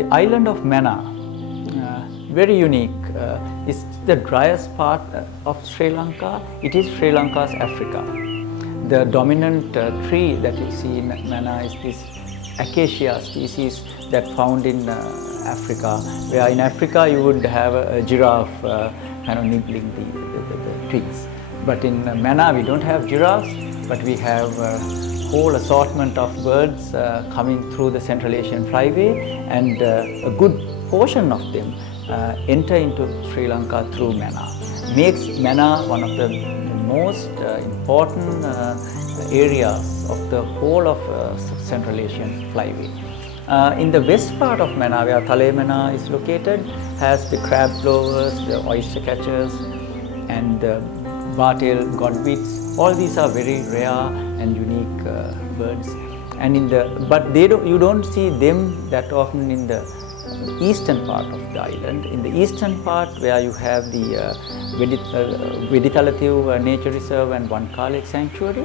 The island of Mannar, very unique. It's the driest part of Sri Lanka. It is Sri Lanka's Africa. The dominant tree that you see in Mannar is this acacia species that found in Africa, where in Africa you would have a giraffe kind of nibbling the twigs. But in Mannar we don't have giraffes, but we have a whole assortment of birds coming through the Central Asian flyway, and a good portion of them enter into Sri Lanka through Mannar. Makes Mannar one of the most important areas of the whole of Central Asian flyway. In the west part of Mannar, where Thale Mannar is located, has the crab plovers, the oyster catchers, and the bar-tailed godwits. All these are very rare and unique birds. And you don't see them that often in the eastern part of the island. In the eastern part, where you have the Veditalathil Nature Reserve and Wankale Sanctuary,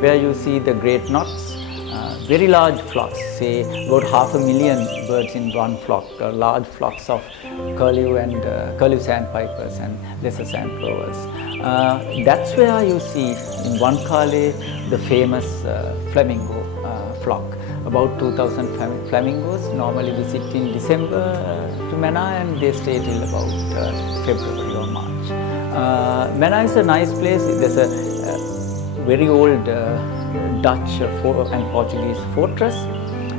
where you see the great knots, very large flocks, say about 500,000 birds in one flock, large flocks of curlew and curlew sandpipers and lesser sand plovers. That's where you see in Wankale the famous flamingo flock. About 2,000 flamingos normally visit in December to Mannar, and they stay till about February or March. Mannar is a nice place. There's a very old Dutch and Portuguese fortress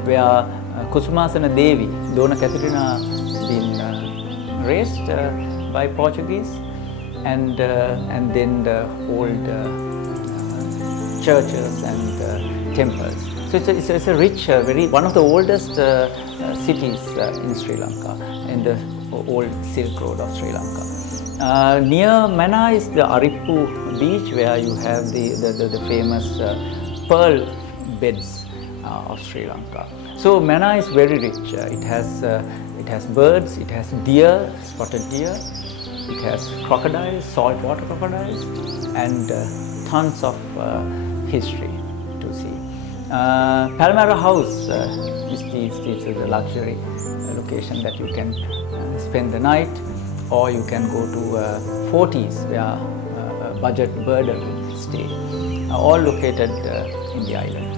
where Kusumasana Devi, Dona Katerina, been raised by Portuguese, and then the old churches and temples. So it's a rich, one of the oldest cities in Sri Lanka, in the old Silk Road of Sri Lanka. Near Mannar is the Arippu beach, where you have the famous pearl beds of Sri Lanka. So Mannar is very rich. It has birds, it has deer, spotted deer, it has crocodiles, saltwater crocodiles, and tons of history to see. Palmyra House is a luxury location that you can spend the night, or you can go to Forties, where a budget birder will stay, all located in the island.